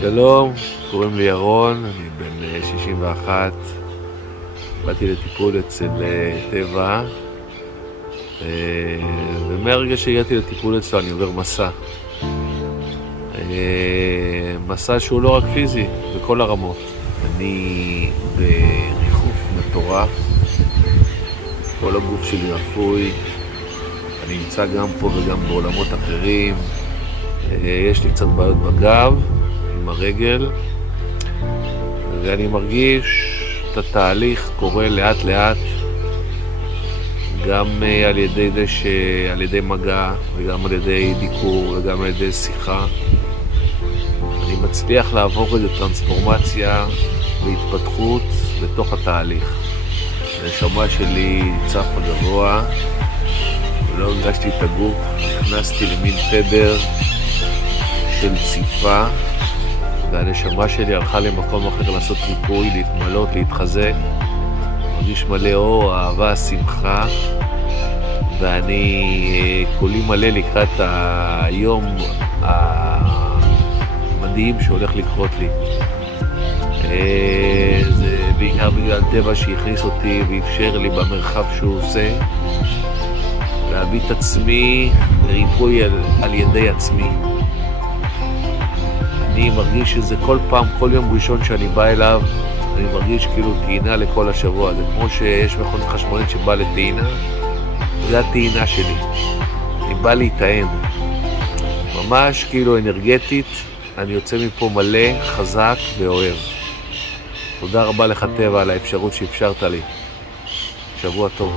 שלום, קוראים לי ירון, אני בן 61. באתי לטיפול אצל טבע, ומהרגע שהגעתי לטיפול אצלו אני עובר מסע. מסע שהוא לא רק פיזי, בכל הרמות. אני בריחוף מטורף, כל הגוף שלי רפוי, אני נמצא גם פה וגם בעולמות אחרים. יש לי קצת בעיות בגב, עם הרגל, ואני מרגיש את התהליך קורה לאט לאט, גם על ידי מגע וגם על ידי דיקור וגם על ידי שיחה. אני מצליח לעבור איזו טרנספורמציה והתפתחות בתוך התהליך. הנשמה שלי צפה גבוה ולא הרגשתי את הגוף, נכנסתי למין תדר של ציפה, והנשמה שלי הלכה למקום אחר לעשות ריפוי, להתמלות, להתחזק. מרגיש מלא אור, אהבה, שמחה, ואני כולי מלא לקראת היום המדהים שהולך לקרות לי. זה בעיקר בגלל טבע שהכניס אותי ואפשר לי במרחב שהוא עושה להביא את עצמי לריפוי על ידי עצמי. אני מרגיש שזה כל פעם, כל יום ראשון שאני בא אליו, אני מרגיש כאילו טעינה לכל השבוע. זה כמו שיש מכונית חשמלית שבאה לטעינה, זה הטעינה שלי. אני בא להיטען. ממש כאילו אנרגטית, אני יוצא מפה מלא, חזק ואוהב. תודה רבה לך טבע על האפשרות שאפשרת לי. שבוע טוב.